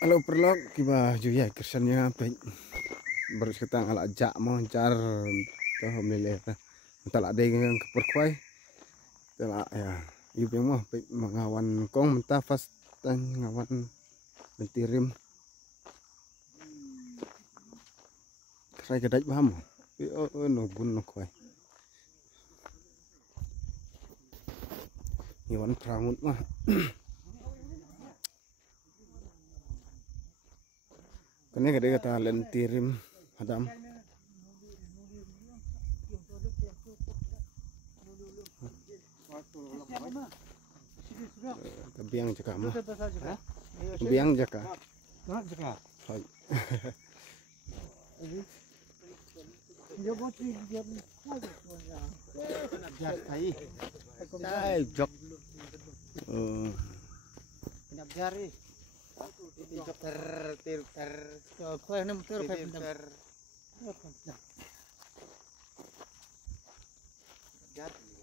Halo perlok kiba juya kersannya pe baru seketang ala jak mau car toh milih entar ada yang keperkuai telah ya ibu yang mau pe mengawan kong mentah pas tan ngawan bentirim saya kedai paham no bun no kuai iwan prangut mah kene gede kata lentirim adam biang jaka mah biang jaka hai jok jari jok ter kau yang nem ter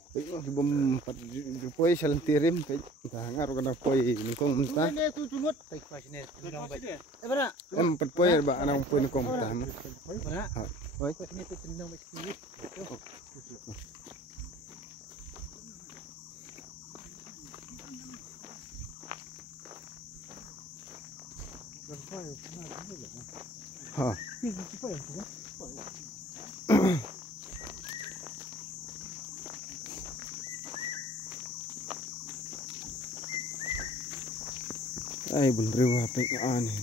Tengok bom pat poi selentirim pe ngaruh kena poi ningkong mentah pat poi ba anang poi ningkong mentah oi ha ay bener wah pe aneh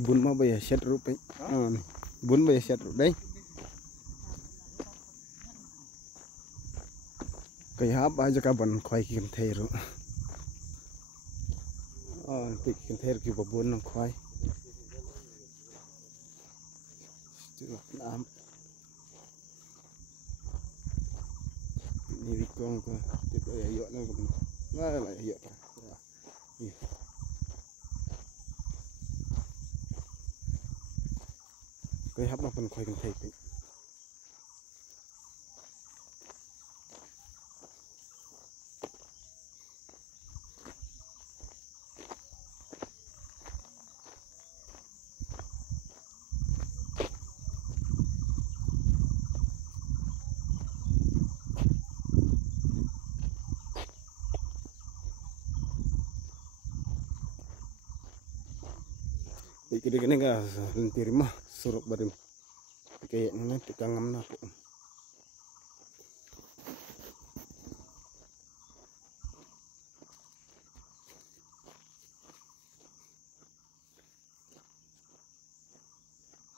bun mah bayar set rupiah bun bayar set rupiah kayak apa aja kapan koi kian teru kian teru kian bun nang koi ini wikong ko tiba ya yuk nang lah yuk kayak apa pun koi kian teru Ikut-ikut enggak lentir mah suruh barim kayak ini tukang ngam napu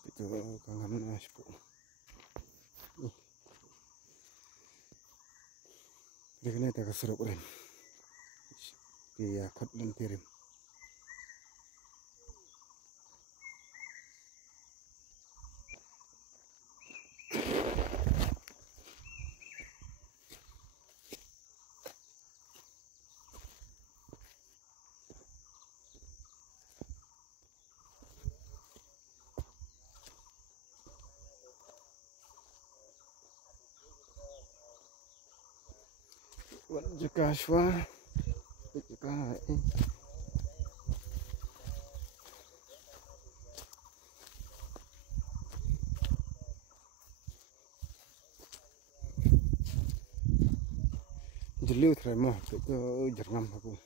itu tukang ngam napu ini tak suruh barim kayak kot lentirim jika shwa jika jeliu terima itu jerngam aku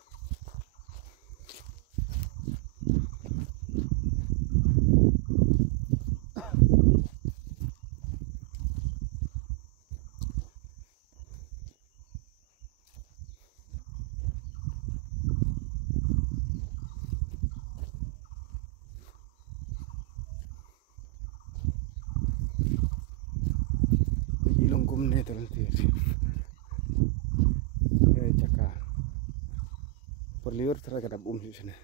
ilongkum ne telentir jaka perliur terhadap di sana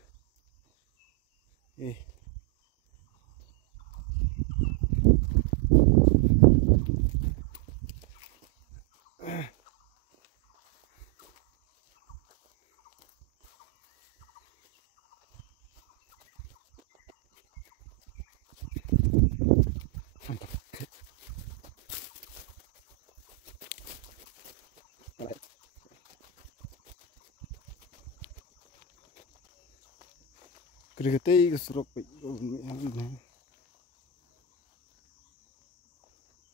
Kerikete kesuruk pe.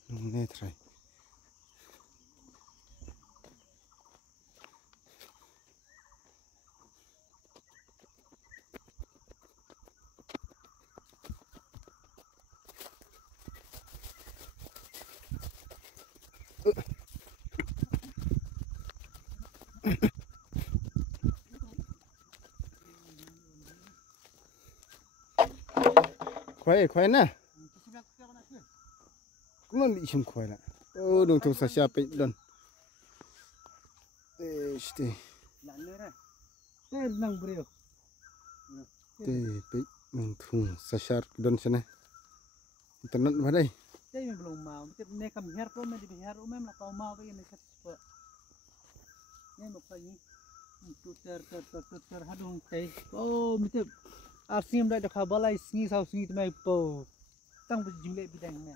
Ini try. Khoai na. Cũng bị chim khoai lại. Ô đường thùng sa pe don. Este. Nang brio. Pe đường thùng sa don sana. Internet vào đây. Đây mình belum mau. Ini kami biar kau mesti biar umum lah kau mau begini cepat. Ini mau pergi. Tuter hadung teh. Oh mesti asim dah dah balai singi sau singi tu mai po. Tang berjumlah bidang ni.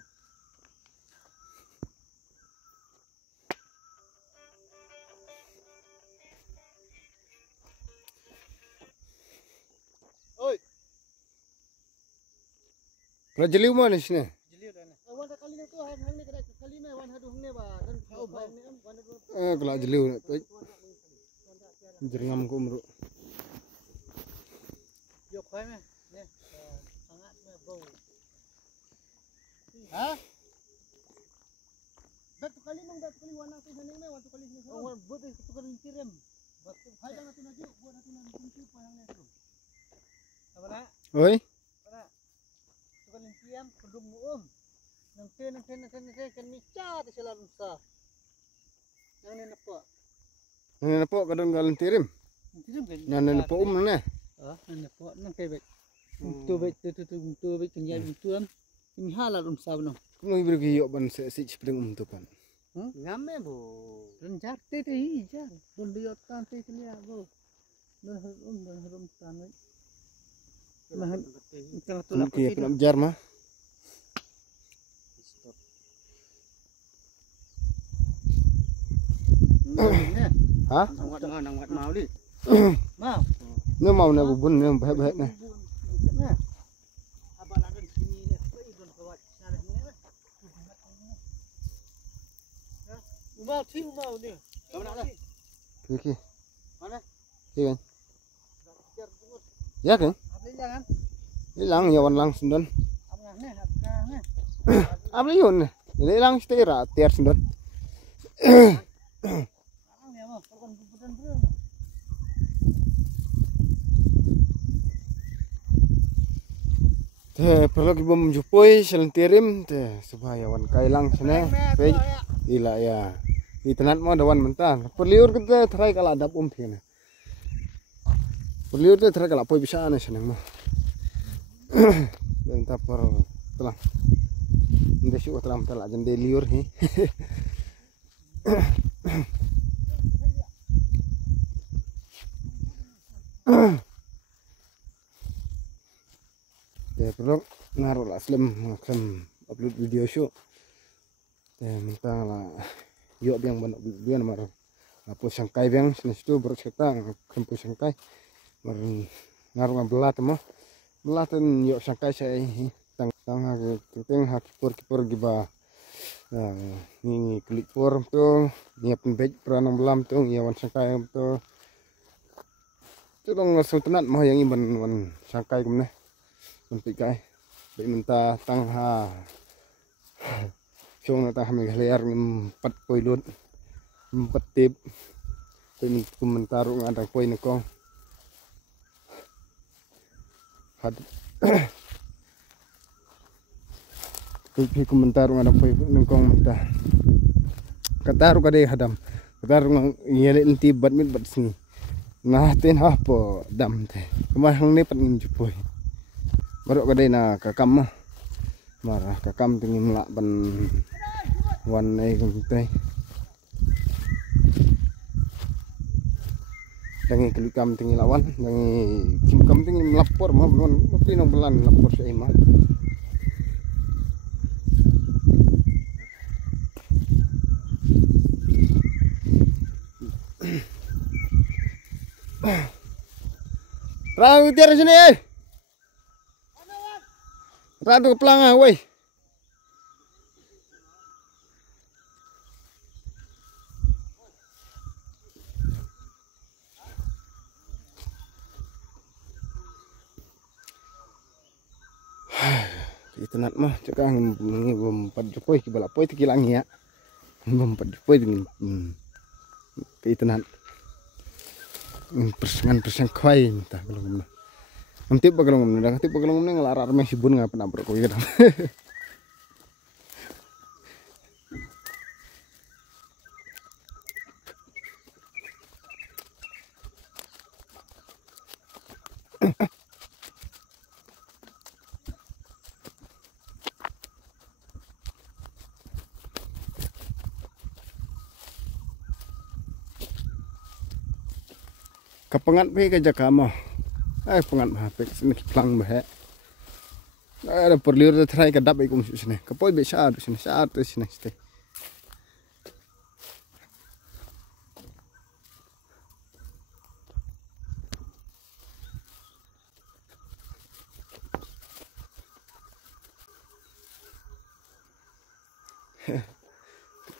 Oi. Rajeliu mana sini? Wan kali ni tu hang ni kali ni wan hadung ni ba dan kau ba ni wan hadung. Kalau jeliu nak tu. Jeringam ko umro. Yo khoai me. Ni. Sangat me bau. Ha? Dat kali wan tu ni me wan tu kali ni. Oh wan buat tu kali kirim. Buat hai dah tu naju buat tu naju kunci pa yang ni tu. Apa nak? Oi. Tukar limpian pendung Nanti kan micat selalu sah. Yang ni nampak. Yang nampak kadang galan tirim. Tirim kan? Yang nampak mana? Nampak nang kebek. Tu bek kenjai tuam. Ini halal sah no. Kung ibig giyo ban sa sepedeng tu pan. Ngame bo. Renjar te hija. Bun liot kan te kelia bo. Dan harum tan. Nah, tengah tu nak Okey, nak jar mah. Hah? Nang wat mau ni. Mau. Ni mau na bubun ni bahaya ni. Abang ada di sini ni. Ibon kawat sana ni. Mau ti mau ni. Kamu nak lah. Okey. Mana? Okey. Ya kan? Jangan. Ilang yawan lang sundon. Abang ni, abang ni. Abli yun. Ilang stera tiar sundon. Perlu kita menjumpai selenterim teh supaya wan kailang sana. Baik, ila ya. Itenat mau dawan mentah. Perliur kita terai kalau ada pun Perliur kita terai kalau apa bisa ane sana mah. Dan tapar telah. Nanti syuk telah telah jende liur he. Ya perlu naruh lah film upload video show. Minta lah yuk biang banyak dia nomor apa sangkai biang sini situ baru kita kempu sangkai baru naruh ngambelat mah belatan yuk sangkai saya tang hak kipur giba ni klik por tu nyiapin bej peranang belam tu nyiawan sangkai tu dong sultanat mah yang iban sangkai kumne pikai baik minta tangha siung nata kami galiar 4 poilun 4 tip ini komentar ada poin kong had ini komentar ada poin kong minta kataru kade hadam kataru ngele inti bat mit bat sini nah ten apa dam teh kemahang ni pat ngimjupoi baru kadai na kakam mah marah kakam tinggi melak ban wan ai kuntai dangi kelikam tinggi lawan dangi kimkam tinggi melapor mah belum tapi nong belan lapor saya mah Rang tiar sini Rado pelanga weh. Itu nak mah cakang bompat jupoi ki balapoi ti kilangi ya. Bompat jupoi dengan itu nak persen kuai entah belum. Nanti bagelong nanti bagelong ngelarar meh sibun ngapa nabrak kowe gitu. Kepengat pe ke jakamo. Pengat mah pe sini kiplang bah. Ada perliur terai kedap ikum sini. Kapoi be saat sini sini.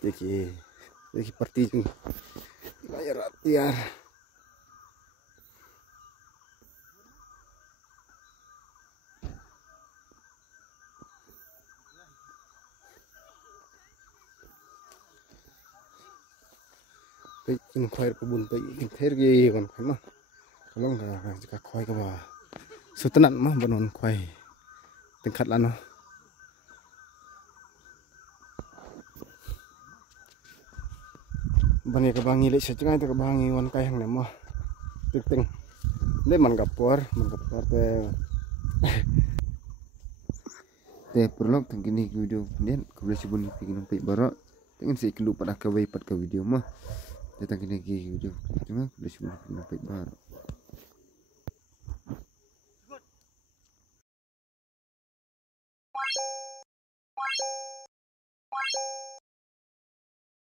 Jadi parti jeng layar tiar. Baik khoai kebun baik ther ge kon khoai mah. Kalau enggak jika khoai ke bawah. Sutenan mah banon khoai. Tingkat lano. Bani ke bangi lek secengah itu ke bangi wan kai hang mah. Ting. Ini man kapor teh perlu tengkini video kemudian kebelah sibun bikin sampai baru dengan si kelu pada kawai pat ke video mah datang kini video cuma kebelah sibun sampai baru